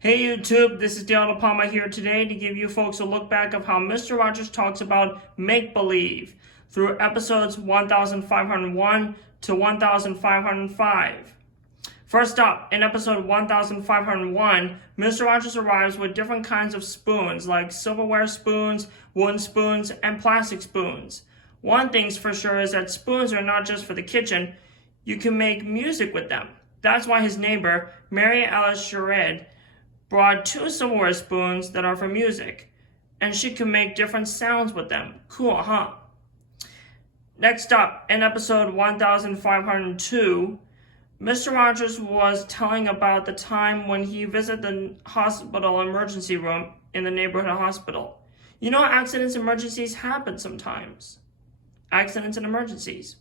Hey YouTube, this is Dale Palma here today to give you folks a look back of how Mr. Rogers talks about make-believe through episodes 1501 to 1505. First up, in episode 1501, Mr. Rogers arrives with different kinds of spoons like silverware spoons, wooden spoons, and plastic spoons. One thing's for sure is that spoons are not just for the kitchen, you can make music with them. That's why his neighbor, Mary Alice Sherrod, brought 2 silverware spoons that are for music, and she can make different sounds with them. Cool, huh? Next up, in episode 1502, Mr. Rogers was telling about the time when he visited the hospital emergency room in the neighborhood hospital. You know, accidents and emergencies happen sometimes. Accidents and emergencies.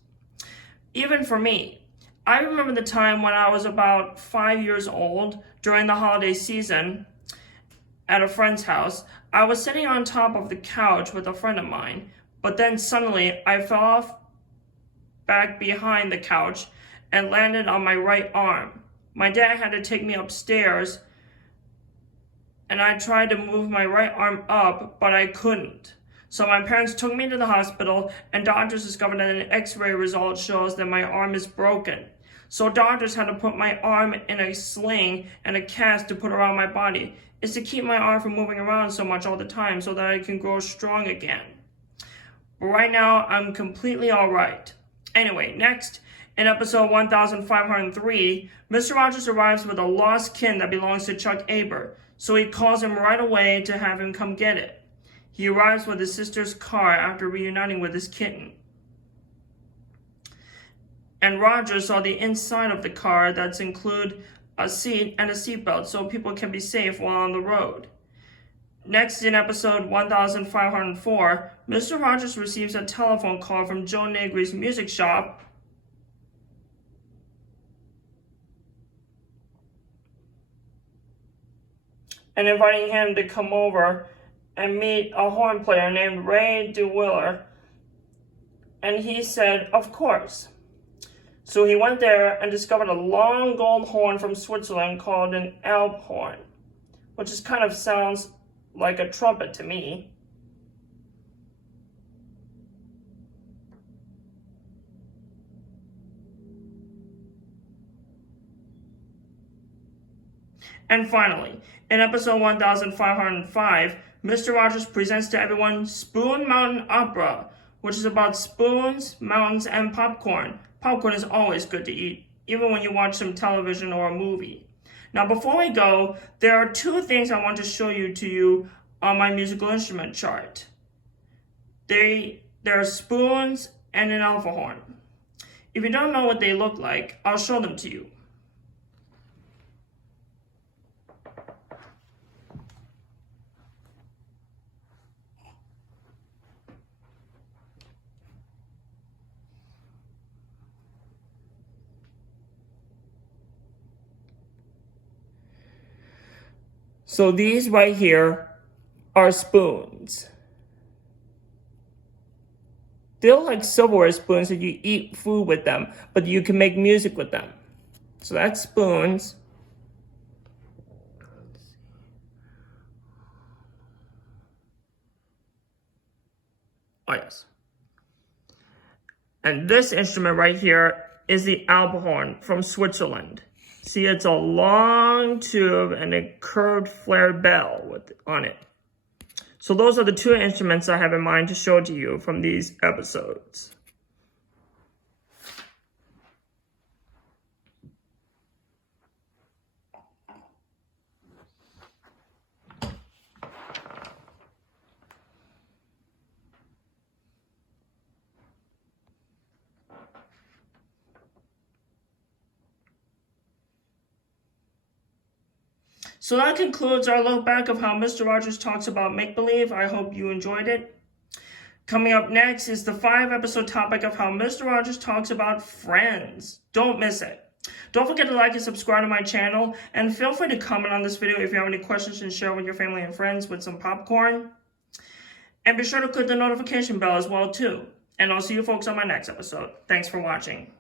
Even for me. I remember the time when I was about 5 years old during the holiday season at a friend's house. I was sitting on top of the couch with a friend of mine, but then suddenly I fell off back behind the couch and landed on my right arm. My dad had to take me upstairs and I tried to move my right arm up, but I couldn't. So my parents took me to the hospital and doctors discovered that an x-ray result shows that my arm is broken. So doctors had to put my arm in a sling and a cast to put around my body. It's to keep my arm from moving around so much all the time so that I can grow strong again. But right now, I'm completely alright. Anyway, next, in episode 1503, Mr. Rogers arrives with a lost kitten that belongs to Chuck Aber. So he calls him right away to have him come get it. He arrives with his sister's car after reuniting with his kitten. And Rogers saw the inside of the car that's include a seat and a seatbelt so people can be safe while on the road. Next, in episode 1504, Mr. Rogers receives a telephone call from Joe Negri's music shop and inviting him to come over and meet a horn player named Ray DeWiller. And he said, of course. So he went there and discovered a long gold horn from Switzerland called an Alp horn, which just kind of sounds like a trumpet to me. And finally, in episode 1505, Mr. Rogers presents to everyone Spoon Mountain Opera, which is about spoons, mountains, and popcorn. Popcorn is always good to eat, even when you watch some television or a movie. Now, before we go, there are 2 things I want to show you on my musical instrument chart. There are spoons and an alpha horn. If you don't know what they look like, I'll show them to you. So these right here are spoons. They're like silverware spoons that you eat food with them, but you can make music with them. So that's spoons. Oh yes. And this instrument right here is the alphorn from Switzerland. See, it's a long tube and a curved flared bell on it. So those are the 2 instruments I have in mind to show to you from these episodes. So that concludes our look back of how Mr. Rogers talks about make-believe. I hope you enjoyed it. Coming up next is the 5-episode topic of how Mr. Rogers talks about friends. Don't miss it. Don't forget to like and subscribe to my channel, and feel free to comment on this video if you have any questions and share with your family and friends with some popcorn. And be sure to click the notification bell as well too. And I'll see you folks on my next episode. Thanks for watching.